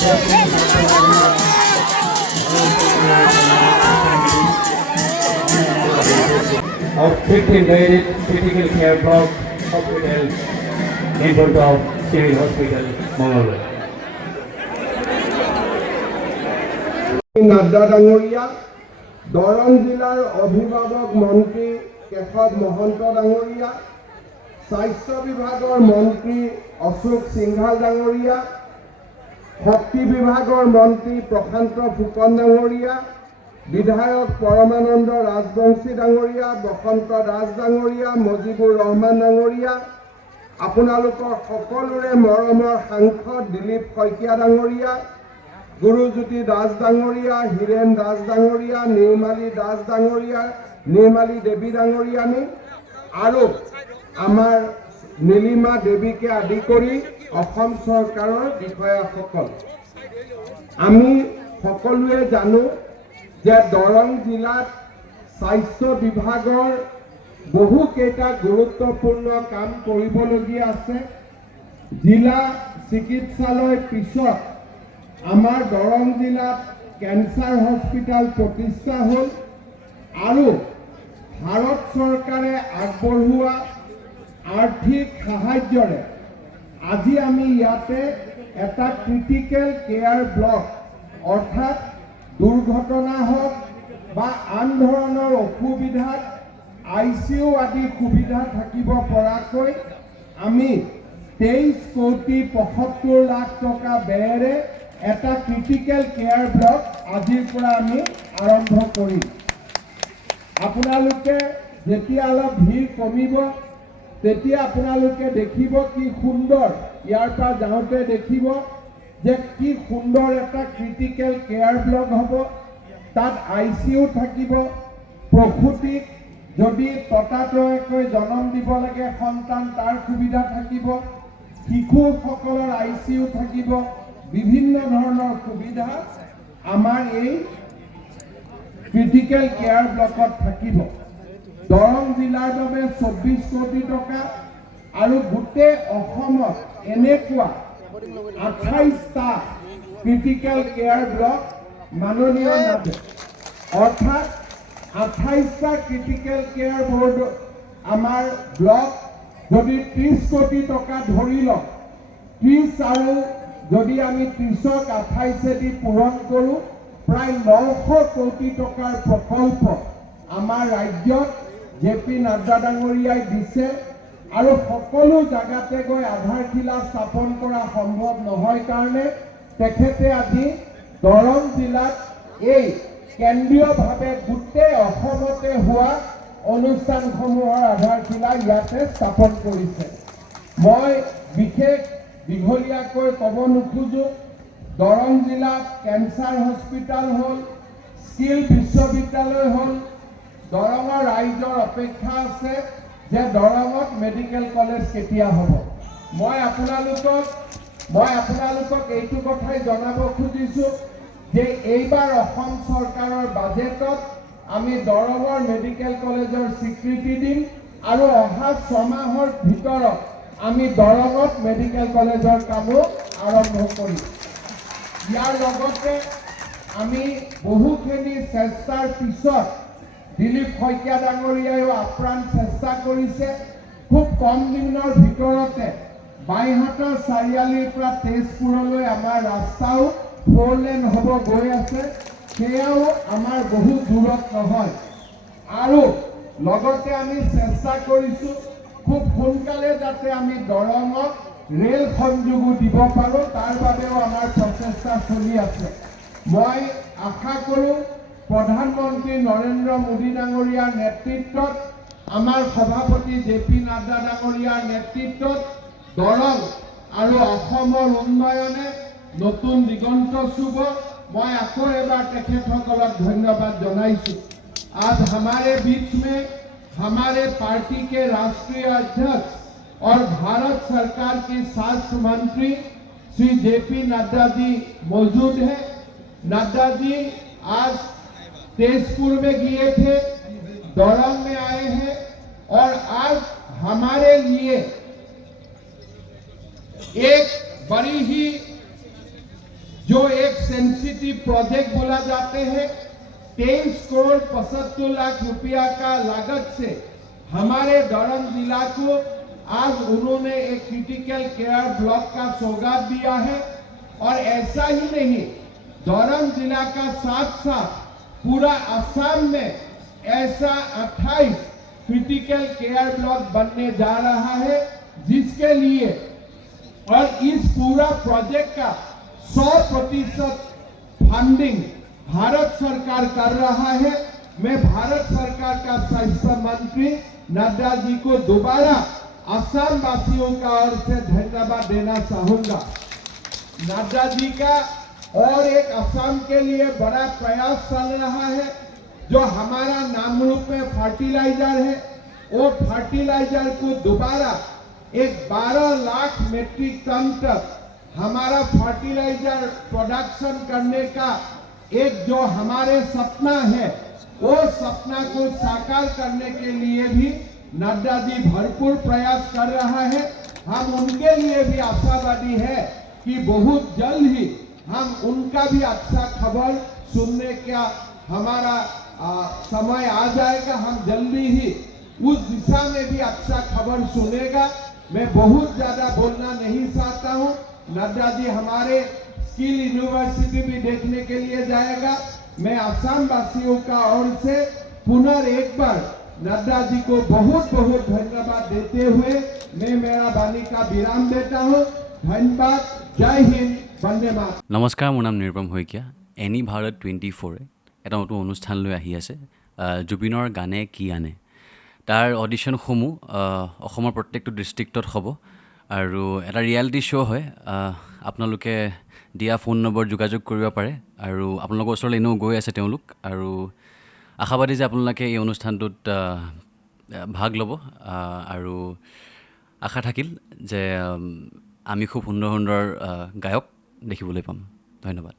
of 15-bedded critical care block hospital in front of Civil Hospital, Mangalore. Nadda ডাঙৰীয়া, দৰং জিলাৰ অভিভাৱক মন্ত্ৰী কেশৱ মহন্ত ডাঙৰীয়া, স্বাস্থ্য বিভাগৰ মন্ত্ৰী অশোক সিংঘাল ডাঙৰীয়া, শক্তি বিভাগৰ মন্ত্ৰী প্ৰশান্ত ফুকন ডাঙৰীয়া, বিধায়ক পৰমানন্দ ৰাজবংশী ডাঙৰীয়া, বসন্ত দাস ডাঙৰীয়া, মজিবুৰ ৰহমান ডাঙৰীয়া, আপোনালোকৰ সকলোৰে মৰমৰ সাংসদ দিলীপ শইকীয়া ডাঙৰীয়া, গুৰুজ্যোতি দাস ডাঙৰীয়া, হীৰেন দাস ডাঙৰীয়া, নিৰ্মালী দাস ডাঙৰীয়া, নিৰ্মালী দেৱী ডাঙৰীয়ানী আৰু আমাৰ নীলিমা দেৱীকে আদি কৰি অসম চৰকাৰৰ বিষয়াসকল, আমি সকলোৱে জানো যে দৰং জিলাত স্বাস্থ্য বিভাগৰ বহুকেইটা গুৰুত্বপূৰ্ণ কাম কৰিবলগীয়া আছে। জিলা চিকিৎসালয় পিছত আমাৰ দৰং জিলাত কেঞ্চাৰ হস্পিটেল প্ৰতিষ্ঠা হ'ল আৰু ভাৰত চৰকাৰে আগবঢ়োৱা আৰ্থিক সাহায্যৰে আজি আমি ইয়াতে এটা ক্ৰিটিকেল কেয়াৰ ব্লক অৰ্থাৎ দুৰ্ঘটনা হওক বা আন ধৰণৰ অসুবিধাত ICU আদি সুবিধা থাকিব পৰাকৈ আমি 23,75,00,000 টকা ব্যয়েৰে এটা ক্ৰিটিকেল কেয়াৰ ব্লক আজিৰ পৰা আমি আৰম্ভ কৰিম। আপোনালোকে যেতিয়া অলপ ভিৰ কমিব তেতিয়া আপোনালোকে দেখিব কি সুন্দৰ, ইয়াৰ পৰা যাওঁতে দেখিব যে কি সুন্দৰ এটা ক্ৰিটিকেল কেয়াৰ ব্লক হ'ব। তাত ICU থাকিব, প্ৰসূতিক যদি ততাতৈয়াকৈ জন্ম দিব লাগে সন্তান তাৰ সুবিধা থাকিব, শিশুসকলৰ ICU থাকিব, বিভিন্ন ধৰণৰ সুবিধা আমাৰ এই ক্ৰিটিকেল কেয়াৰ ব্লকত থাকিব। দৰং জিলাৰ বাবে 24 কোটি টকা আৰু গোটেই অসমত এনেকুৱা 28টা ক্ৰিটিকেল কেয়াৰ ব্লক মাননীয় নাবে অৰ্থাৎ 28টা ক্ৰিটিকেল কেয়াৰ বোৰ্ড আমাৰ ব্লক যদি 30 কোটি টকা ধৰি লওক, 30 আৰু যদি আমি 30ক 28 দি পূৰণ কৰোঁ, প্ৰায় 900 কোটি টকাৰ প্ৰকল্প আমাৰ ৰাজ্যত JP নাড্ডা ডাঙৰীয়াই দিছে আৰু সকলো জাগাতে গৈ আধাৰশিলা স্থাপন কৰা সম্ভৱ নহয় কাৰণে তেখেতে আজি দৰং জিলাত এই কেন্দ্ৰীয়ভাৱে গোটেই অসমতে হোৱা অনুষ্ঠানসমূহৰ আধাৰশিলা ইয়াতে স্থাপন কৰিছে। মই বিশেষ দীঘলীয়াকৈ ক'ব নোখোজো, দৰং জিলাত কেঞ্চাৰ হস্পিটেল হ'ল, স্কিল বিশ্ববিদ্যালয় হ'ল, দৰঙৰ ৰাইজৰ অপেক্ষা আছে যে দৰঙত মেডিকেল কলেজ কেতিয়া হ'ব। মই আপোনালোকক এইটো কথাই জনাব খুজিছোঁ যে এইবাৰ অসম চৰকাৰৰ বাজেটত আমি দৰঙৰ মেডিকেল কলেজৰ স্বীকৃতি দিম আৰু অহা 6 মাহৰ ভিতৰত আমি দৰঙত মেডিকেল কলেজৰ কামো আৰম্ভ কৰিম। ইয়াৰ লগতে আমি বহুখিনি চেষ্টাৰ পিছত দিলীপ শইকীয়া ডাঙৰীয়ায়ো আপ্ৰাণ চেষ্টা কৰিছে। খুব কম দিনৰ ভিতৰতে বাইহাটা চাৰিআলিৰ পৰা তেজপুৰলৈ আমাৰ ৰাস্তাও 4 লেন হ'ব গৈ আছে, সেয়াও আমাৰ বহু দূৰত নহয়। আৰু লগতে আমি চেষ্টা কৰিছোঁ খুব সোনকালে যাতে আমি দৰঙত ৰেল সংযোগো দিব পাৰোঁ, তাৰ বাবেও আমাৰ প্ৰচেষ্টা চলি আছে। মই আশা কৰোঁ প্ৰধানমন্ত্ৰী নৰেন্দ্ৰ মোদী ডাঙৰীয়াৰ নেতৃত্বত, আমাৰ সভাপতি JP নাড্ডা ডাঙৰীয়াৰ নেতৃত্বত দৰং আৰু অসমৰ উন্নয়নে নতুন দিগন্ত চুব। मैं আকৌ এবাৰ তেখেতসকলক ধন্যবাদ জনাইছোঁ। आज हमारे बीच में हमारे पार्टी के राष्ट्रीय अध्यक्ष और भारत सरकार के स्वास्थ्य मंत्री श्री JP नड्डा जी मौजूद हैं। नड्डा जी आज तेजपुर में गए थे, दरंग में आए हैं और आज हमारे लिए एक बड़ी ही जो एक सेंसिटिव प्रोजेक्ट बोला जाते हैं, 23 करोड़ 75 लाख रुपया का लागत से हमारे दरंग जिला को आज उन्होंने एक क्रिटिकल केयर ब्लॉक का सौगात दिया है। और ऐसा ही नहीं, दरंग जिला का साथ साथ पूरा असम में ऐसा 28 क्रिटिकल केयर ब्लॉक बनने जा रहा है, जिसके लिए और इस पूरा प्रोजेक्ट का 100% फंडिंग भारत सरकार कर रहा है। मैं भारत सरकार का स्वास्थ्य मंत्री नड्डा जी को दोबारा असम वासियों का ओर से धन्यवाद देना चाहूंगा। नड्डा जी का और एक असम के लिए बड़ा प्रयास चल रहा है, जो हमारा नामरूप में फर्टिलाइजर है, वो फर्टिलाइजर को दोबारा एक 12 लाख मेट्रिक टन तक हमारा फर्टिलाइजर प्रोडक्शन करने का एक जो हमारे सपना है, वो सपना को साकार करने के लिए भी नड्डा जी भरपूर प्रयास कर रहा है। हम उनके लिए भी आशावादी है कि बहुत जल्द ही हम उनका भी अच्छा खबर सुनने का हमारा समय आ जाएगा। हम जल्दी ही उस दिशा में भी अच्छा खबर सुनेगा। मैं बहुत ज्यादा बोलना नहीं चाहता हूँ। नड्डा जी हमारे स्किल यूनिवर्सिटी भी देखने के लिए जाएगा। मैं असम वासियों का ओर से पुनः एक बार नड्डा जी को बहुत बहुत धन्यवाद देते हुए मैं मेरा वाणी का विराम देता हूँ। धन्यवाद। जय हिंद। वंदे मातरम। नमस्कार, মোৰ নাম নিৰুপম শইকীয়া। এনি ভাৰত 24 এটা নতুন অনুষ্ঠান লৈ আহি আছে, জুবিনৰ গানে কি আনে। তাৰ অডিশ্যনসমূহ অসমৰ প্ৰত্যেকটো ডিষ্ট্ৰিক্টত হ'ব আৰু এটা ৰিয়েলিটি শ্ব' হয়। আপোনালোকে দিয়া ফোন নম্বৰ যোগাযোগ কৰিব পাৰে আৰু আপোনালোকৰ ওচৰলৈ এনেও গৈ আছে তেওঁলোক, আৰু আশাবাদী যে আপোনালোকে এই অনুষ্ঠানটোত ভাগ ল'ব আৰু আশা থাকিল যে আমি খুব সুন্দৰ সুন্দৰ গায়ক দেখিবলৈ পাম। ধন্যবাদ।